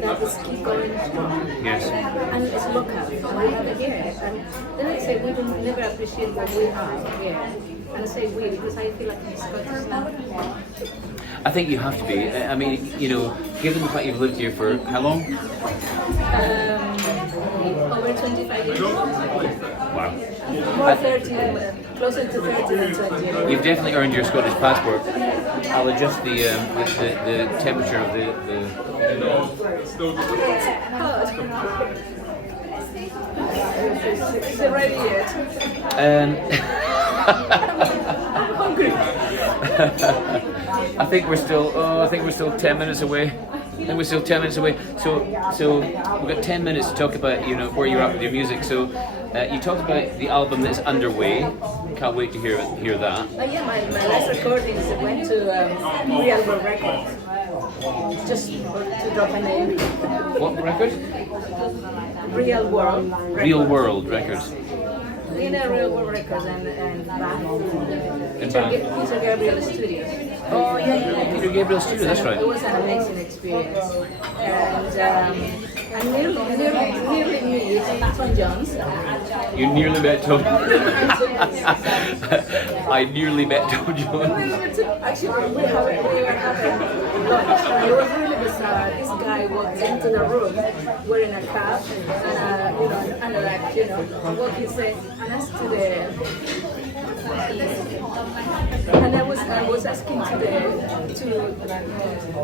that is keep going strong. Yes. And it's local from over here. And then I say we don't never appreciate what we have here. And I say we because I feel like I'm Scottish now. I think you have to be. I mean, given the fact you've lived here for how long? Over 25 years. Wow. More 30, closer to 30 than 20. You've definitely earned your Scottish passport. I'll adjust the temperature of the. Is it ready yet? I'm hungry. I think we're still 10 minutes away. So we've got 10 minutes to talk about where you're at with your music. So you talked about the album that's underway. Can't wait to hear that. Yeah, my last recordings went to Real World Records. Just to drop a name. What record? Real World Records. Real World Records. Real World Records and Bath. In Bath. Peter Gabriel Studios. Oh yeah, Peter Gabriel Studio. That's right. It was an amazing experience, and I nearly met Tom Jones. You nearly met Tom. I nearly met Tom Jones. Actually, we were having lunch, and it was really bizarre. This guy walked into the room wearing a cap and walking said, and asked to and I was asking to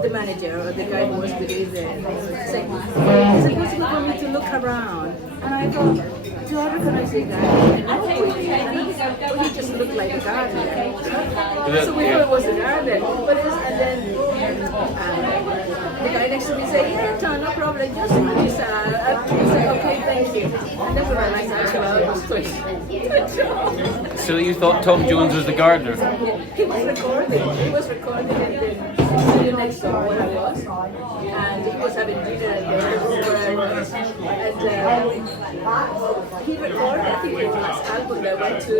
the manager or the guy who was with me there, saying, is it possible for me to look around? And I thought, do I recognize the guy? And he just looked like a gardener. So we thought it was a gardener. And then the guy next to me said, yeah, Tom, no problem, just this. I said, okay, thank you. And then we realized actually I was close. So you thought Tom Jones was the gardener? He was recording in the studio next door where I was, and he was having dinner there where I was, and he recorded, I think, his last album that went to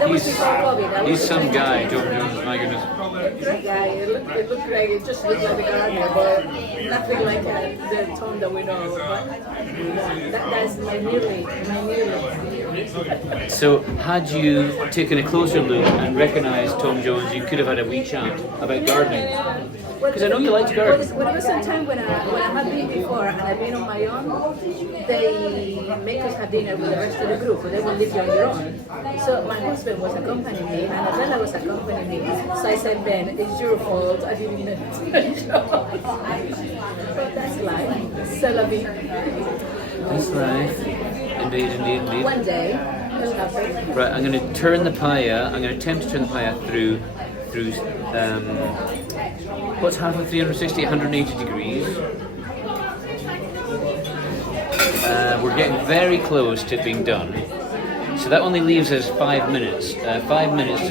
that was before COVID. He's some guy, Tom Jones, my goodness. That guy, it just looked like the gardener, but nothing like the tone that we know. But that's my nearly. So, had you taken a closer look and recognised Tom Jones, you could have had a wee chat about gardening. Because I know you like to garden. Well, there was some time when I had been before and I've been on my own, they make us have dinner with the rest of the group, but they will leave you on your own. So my husband was accompanying me and Adela was accompanying me. So I said, Ben, it's your fault, I didn't know. But that's life. C'est la vie. That's life. Indeed, indeed, indeed. One day, it'll happen. Right, I'm going to turn the paella. I'm going to attempt to turn the paella through what's half of 360, 180 degrees. We're getting very close to it being done. So that only leaves us 5 minutes. 5 minutes.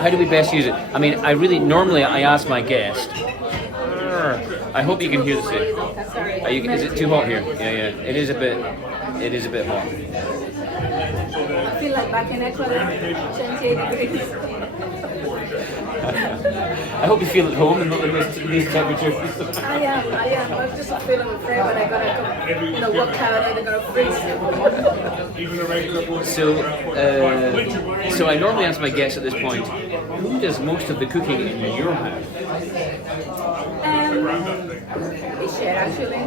How do we best use it? I mean, normally I ask my guest. I hope you can hear this. Is it too hot here? Yeah. It is a bit hot. I feel like back in Ecuador, 28 degrees. I hope you feel at home in these temperatures. I am. I'm just feeling afraid when I gotta walk out and they're gonna freeze. So I normally ask my guests at this point, who does most of the cooking in your house? We share actually.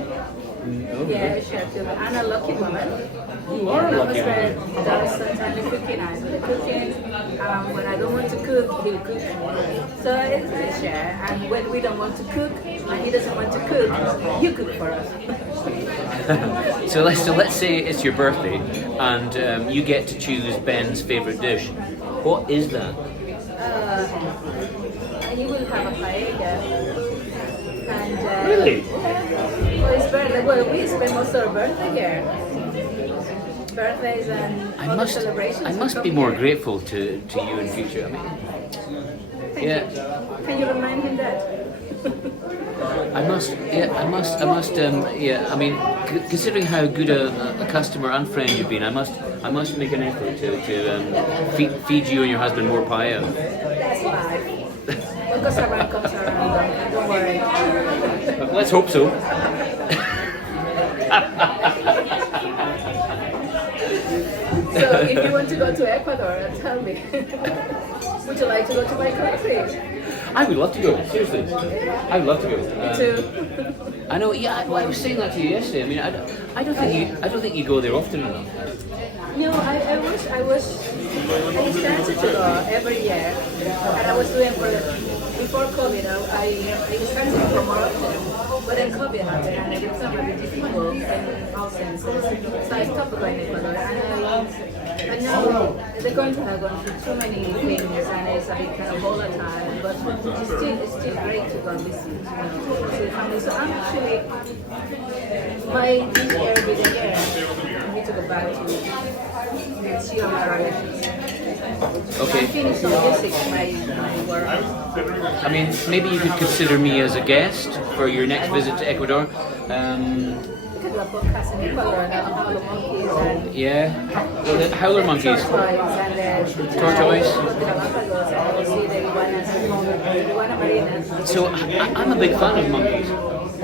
Yeah, we share too. I'm a lucky woman. You are a lucky woman. My husband does sometimes the cooking, I do the cooking. When I don't want to cook, he'll cook. So it's a share. And when we don't want to cook, and he doesn't want to cook, you cook for us. So let's say it's your birthday, and you get to choose Ben's favourite dish. What is that? You will have a paella. And, Really? Well, it's birthday. Well, we spend most of our birthday here. Birthdays and other celebrations. I must be more grateful to you in future. I mean, Thank you. Can you remind him that? I must. I mean, considering how good a customer and friend you've been, I must make an effort to feed you and your husband more paella. That's life. What goes around comes around. Don't worry. Let's hope so. So, if you want to go to Ecuador, tell me. Would you like to go to my country? I would love to go. Seriously, I would love to go. Me too. I know. Yeah, well, I was saying that to you yesterday. I mean, I don't think you go there often enough. No, I started to go every year, and I was doing before COVID. I started to go more often, but then COVID happened, and it was really difficult in all senses. So I stopped going to Ecuador, and now the country has gone through too many things, and it's a bit kind of volatile. But it's still great to go and visit, see family. So I'm actually this year will be the year I need to go back to see all my relatives. Okay. I finished all music, my work. I mean, maybe you could consider me as a guest for your next visit to Ecuador. We could do a podcast in Ecuador and howler monkeys and Yeah. Well, the howler monkeys. tortoise and galapagos, and I will see the iguana marinas. So I'm a big fan of monkeys.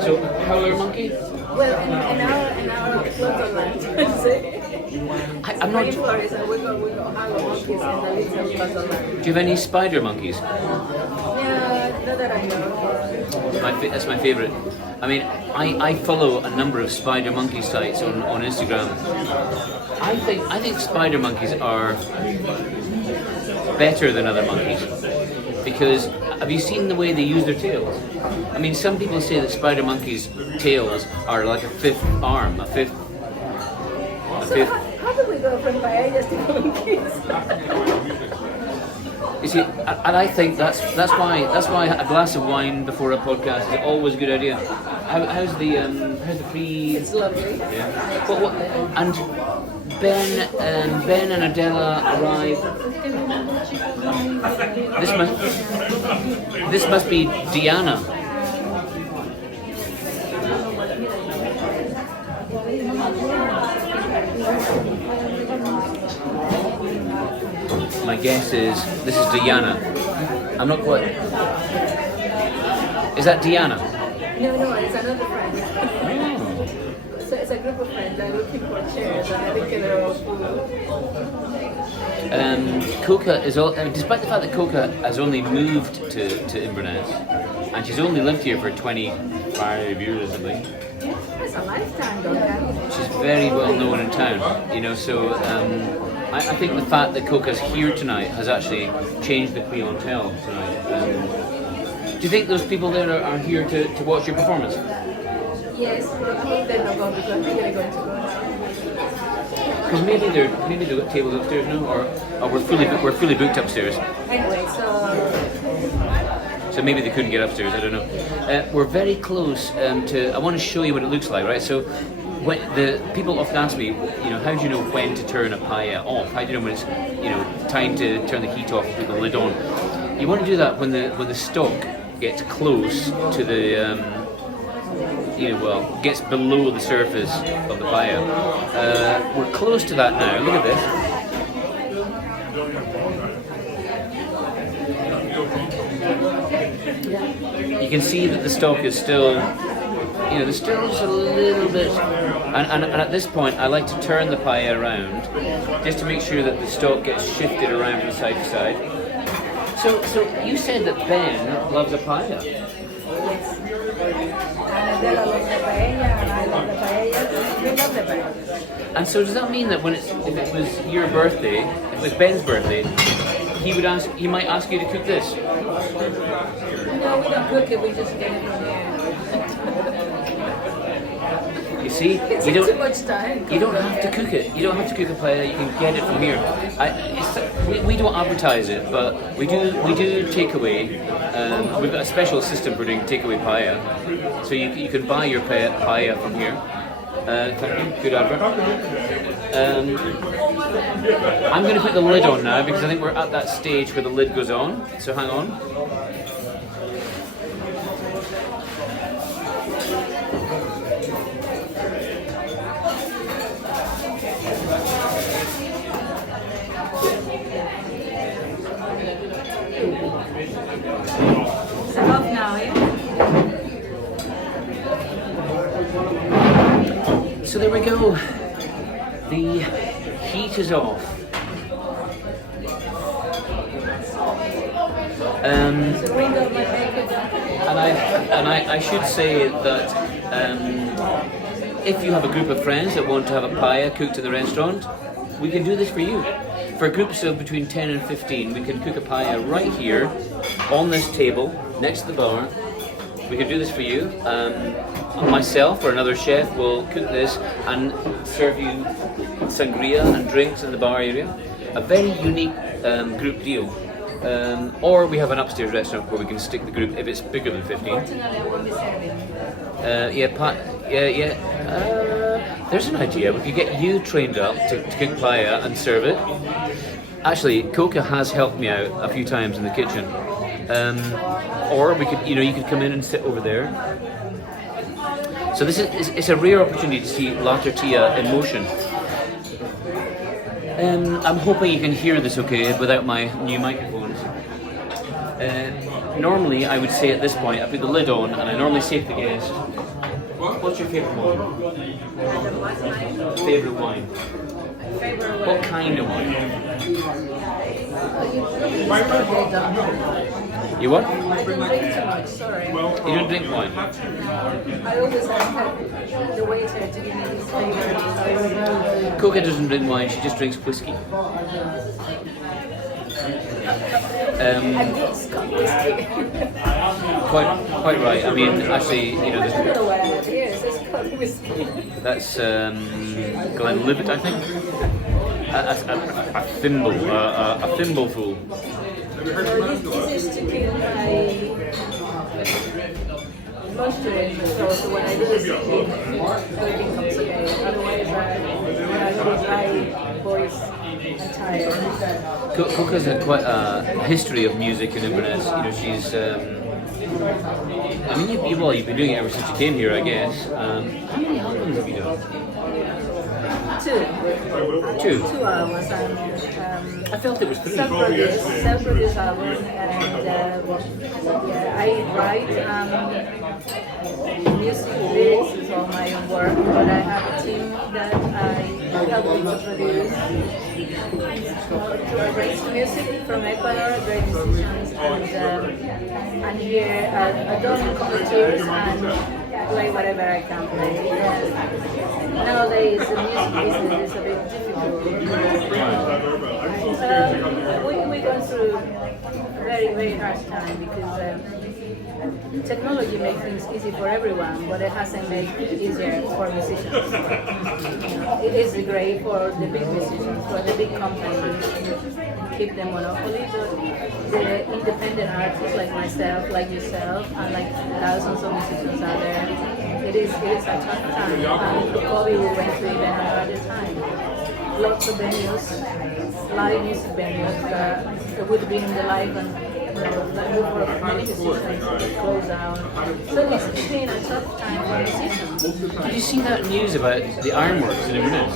So howler monkey? Well, in our local land, I'm not. in Florida, we go howler monkeys in the little local land. Do you have any spider monkeys? Yeah, not that I know. That's my favourite. I mean, I follow a number of spider monkey sites on Instagram. I think spider monkeys are better than other monkeys because have you seen the way they use their tails? I mean, some people say that spider monkeys' tails are like a fifth arm, a fifth. So how do we go from paellas to monkeys? You see, and I think that's why a glass of wine before a podcast is always a good idea. How's the pre? It's lovely. Yeah. What and Ben and Adela arrive. This must be Diana. My guess is this is Diana. I'm not quite. Is that Diana? No, it's another friend. it's a group of friends that are looking for chairs, and I think they're all full. Coca is all, despite the fact that Coca has only moved to Inverness, and she's only lived here for 25 years, I think. It's a lifetime, though. She's very well known in town, you know. So I think the fact that Coca's here tonight has actually changed the clientele tonight. Do you think those people there are here to watch your performance? Yes, I hope they're not going because I think they're going to go. Because maybe they've got tables upstairs now, or we're fully booked upstairs. Anyway, So maybe they couldn't get upstairs. I don't know. We're very close to. I want to show you what it looks like, right? So, when the people often ask me, you know, how do you know when to turn a paella off? How do you know when it's, you know, time to turn the heat off and put the lid on? You want to do that when the stock gets close to the. Gets below the surface of the paella. We're close to that now. Look at this. You can see that the stock is still, there's still just a little bit. And at this point, I like to turn the paella around just to make sure that the stock gets shifted around from side to side. So you said that Ben loves a paella. Annabella loves the paella, and I love the paella. We love the paella. And so does that mean that if it was your birthday, if it was Ben's birthday, he might ask you to cook this? No, we don't cook it, we just get it from here. You see, It takes too much time. You don't have to cook it. You don't have to cook a paella. You can get it from here. We don't advertise it, but we do takeaway. We've got a special system for doing takeaway paella, so you can buy your paella from here. Thank you. Good advert. I'm going to put the lid on now because I think we're at that stage where the lid goes on. So hang on. It's off now, eh? So there we go. The heat is off. So bring up my bacon. And I should say that if you have a group of friends that want to have a paella cooked in the restaurant, we can do this for you. For groups of between 10 and 15, we can cook a paella right here on this table next to the bar. We can do this for you. Myself or another chef will cook this and serve you sangria and drinks in the bar area. A very unique group deal. Or we have an upstairs restaurant where we can stick the group if it's bigger than 15. Unfortunately, I won't be serving. There's an idea. We could get you trained up to cook paella and serve it. Actually, Coca has helped me out a few times in the kitchen. Or we could, you could come in and sit over there. So it's a rare opportunity to see La Tortilla in motion. I'm hoping you can hear this okay without my new microphones. Normally, I would say at this point, I put the lid on and I normally say to the guest, what's your favourite wine? Favourite wine? What kind of wine? You what? I don't drink too much, sorry. You don't drink wine? I always ask the waiter to give me his favorite. Coca doesn't drink wine, she just drinks whiskey. I did Scotch whiskey. Quite right. I mean, actually, I don't know what I have here. It says Scotch whiskey. that's Glenlivet, I think. A thimbleful. This is to kill my moisture. So when I do this, everything comes together. Otherwise, I have a dry voice and tired. Coca's had quite a history of music in Inverness. She's. You've been doing it ever since you came here, I guess. How many albums have you done? Two. 2 hours. I felt it was 3. Self-produced album, and I write music lyrics is all my my own work, but I have a team that I help them to produce great music from Ecuador, great musicians, and here I don't come to tours and play whatever I can play. Nowadays, the music business is a bit difficult. We're going through a very, very hard time because technology makes things easy for everyone, but it hasn't made it easier for musicians. It is great for the big musicians, for the big companies, keep the monopoly, but the independent artists like myself, like yourself, and like thousands of musicians out there, it is a tough time. And probably we went through even another time. Lots of venues, live music venues that would be in the live and for many musicians close down. So it's been a tough time for musicians. Did you see that news about the ironworks in Inverness?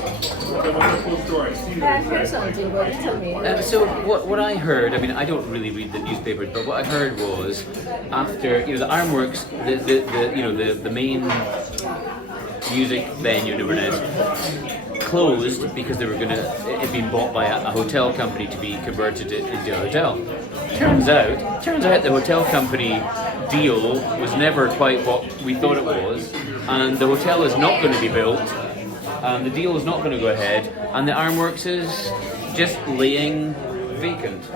Yeah, I heard something, but tell me. So what I heard, I mean, I don't really read the newspapers, but what I heard was after the ironworks, the main music venue in Inverness closed because they were it'd been bought by a hotel company to be converted into a hotel. Turns out the hotel company deal was never quite what we thought it was, and the hotel is not going to be built, and the deal is not going to go ahead, and the ironworks is just laying vacant.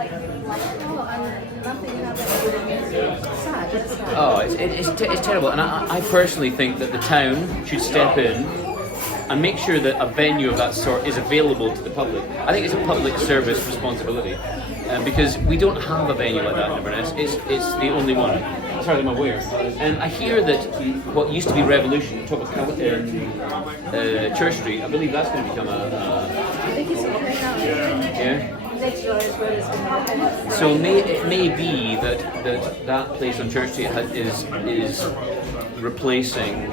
Oh, it's terrible, and I personally think that the town should step in and make sure that a venue of that sort is available to the public. I think it's a public service responsibility, because we don't have a venue like that in Inverness. It's the only one, as far as I'm aware. And I hear that what used to be Revolution, top of Church Street, I believe that's going to become I think it's okay now. Yeah. Next door is where it's going to So it may be that place on Church Street is replacing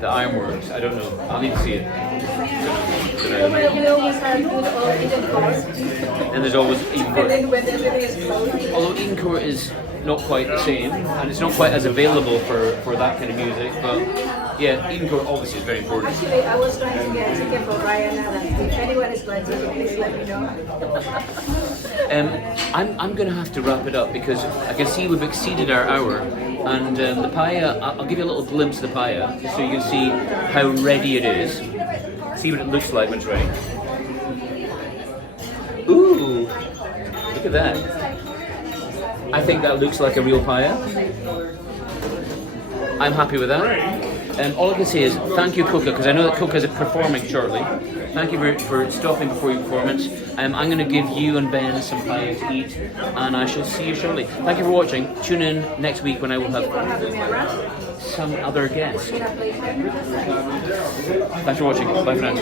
the ironworks. I don't know. I'll need to see it. We always have good Eden Court. And there's always Eden And Court. then when everything is closed. Although Eden Court is not quite the same, and it's not quite as available for that kind of music, but yeah, Eden Court obviously is very important. Actually, I was trying to get a ticket for Ryan Adams. If anyone is going to, please let me know. I'm going to have to wrap it up because I can see we've exceeded our hour, and the paella, I'll give you a little glimpse of the paella just so you can see how ready it is. See what it looks like when it's ready. Ooh, look at that. I think that looks like a real paella. I'm happy with that. All I can say is thank you, Coca, because I know that Coca is performing shortly. Thank you for stopping before your performance. I'm going to give you and Ben some paella to eat, and I shall see you shortly. Thank you for watching. Tune in next week when I will have some other guests. Thanks for watching. Bye for now.